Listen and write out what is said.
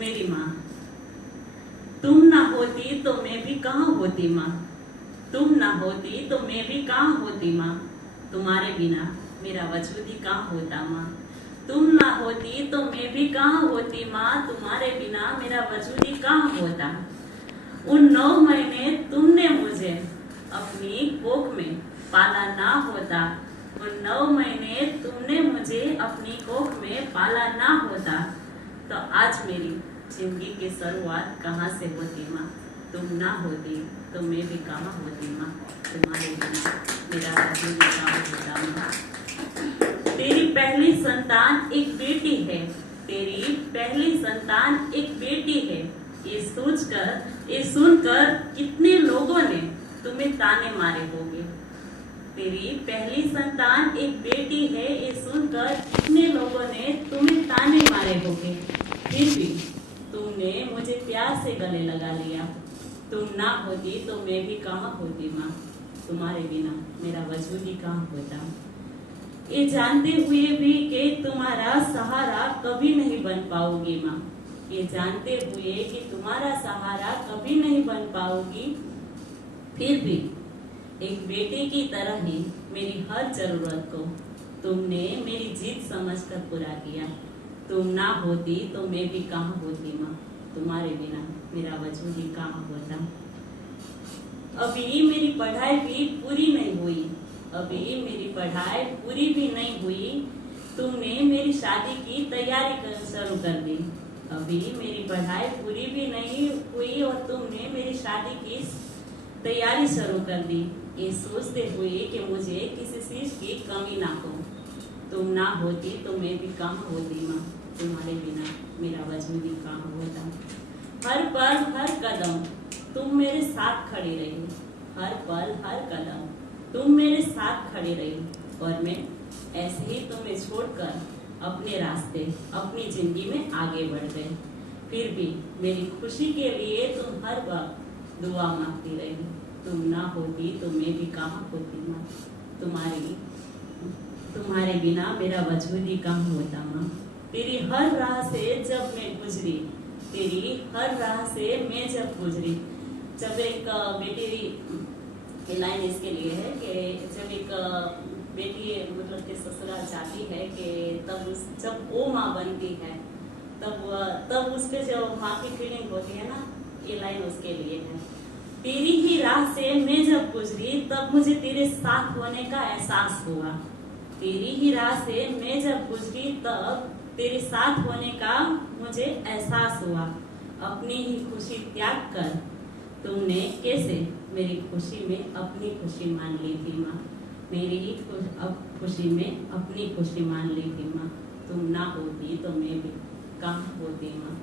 मेरी माँ, तुम ना होती तो मैं भी कहाँ होती माँ, तुम ना होती तो मैं भी कहाँ होती माँ, तुम्हारे बिना मेरा वजूद ही कहाँ होता माँ, तुम ना होती तो मैं भी कहाँ होती माँ, तुम्हारे बिना मेरा वजूद ही कहाँ होता। उन 9 महीने तुमने मुझे अपनी कोख में पाला ना होता, उन 9 महीने तुमने मुझे अपनी कोख में पाला ना होता, तो आज मेरी जिंदगी की शुरुआत कहाँ से होती माँ, तुम ना होती तो मैं भी कहाँ होती माँ, तुम्हारे बिना मेरा वजूद ही कहाँ होता माँ। तेरी पहली संतान एक बेटी है, तेरी पहली संतान एक बेटी है, ये सुनकर कितने लोगों ने तुम्हें ताने मारे होंगे। तेरी पहली संतान एक बेटी है, ये सुनकर कितने लोगों ने तुम्हें ताने मारे होंगे, फिर भी तुमने मुझे प्यार से गले लगा लिया। तुम ना होती तो मैं भी कहाँ होती माँ, तुम्हारे बिना मेरा वजूद ही कहाँ होता। ये जानते हुए भी कि तुम्हारा सहारा कभी नहीं बन पाओगी माँ, ये जानते हुए कि तुम्हारा सहारा कभी नहीं बन पाओगी, फिर भी एक बेटे की तरह ही मेरी हर जरूरत को तुमने मेरी जीत समझकर पूरा किया। तुम ना होती तो मैं भी कहाँ होती माँ, तुम्हारे बिना मेरा वजूद ही कहाँ होता। अभी मेरी पढ़ाई भी पूरी नहीं हुई, अभी मेरी पढ़ाई पूरी भी नहीं हुई, तुमने मेरी शादी की तैयारी शुरू कर दी। अभी मेरी पढ़ाई पूरी भी नहीं हुई और तुमने मेरी शादी की तैयारी शुरू कर दी, ये सोचते हुए कि मुझे किसी चीज की कमी ना हो। तुम ना होती तो मैं भी कहाँ होती माँ, तुम्हारे बिना मेरा वजूद ही कहाँ होता। हर पल हर कदम तुम मेरे साथ खड़ी रही, हर पल हर कदम तुम मेरे साथ खड़ी रही, और मैं ऐसे ही तुम्हें छोड़कर अपने रास्ते अपनी जिंदगी में आगे बढ़ गए। फिर भी मेरी खुशी के लिए तुम हर वक्त दुआ मांगती रही। तुम ना होती तो मैं भी कहाँ होती माँ, तुम्हारे बिना मेरा वजूद ही कहाँ होता माँ। तेरी हर राह से जब मैं गुजरी, तेरी हर राह से मैं जब गुजरी, जब एक बेटी लाइन इसके लिए है कि जब एक बेटी मतलब कि ससुराल जाती है कि तब जब वो माँ बनती है तब उस पे जो माँ की फीलिंग होती है ना, ये लाइन उसके लिए है। तेरी ही राह से मैं जब गुजरी तब मुझे तेरे साथ होने का एहसास हुआ, तेरी ही राह से मैं जब गुजरी तब तेरे साथ होने का मुझे एहसास हुआ। अपनी ही खुशी त्याग कर तुमने कैसे मेरी खुशी में अपनी खुशी मान ली थी माँ, मेरी ही खुशी में अपनी खुशी मान ली थी माँ। तुम ना होती तो मैं भी कहाँ होती माँ।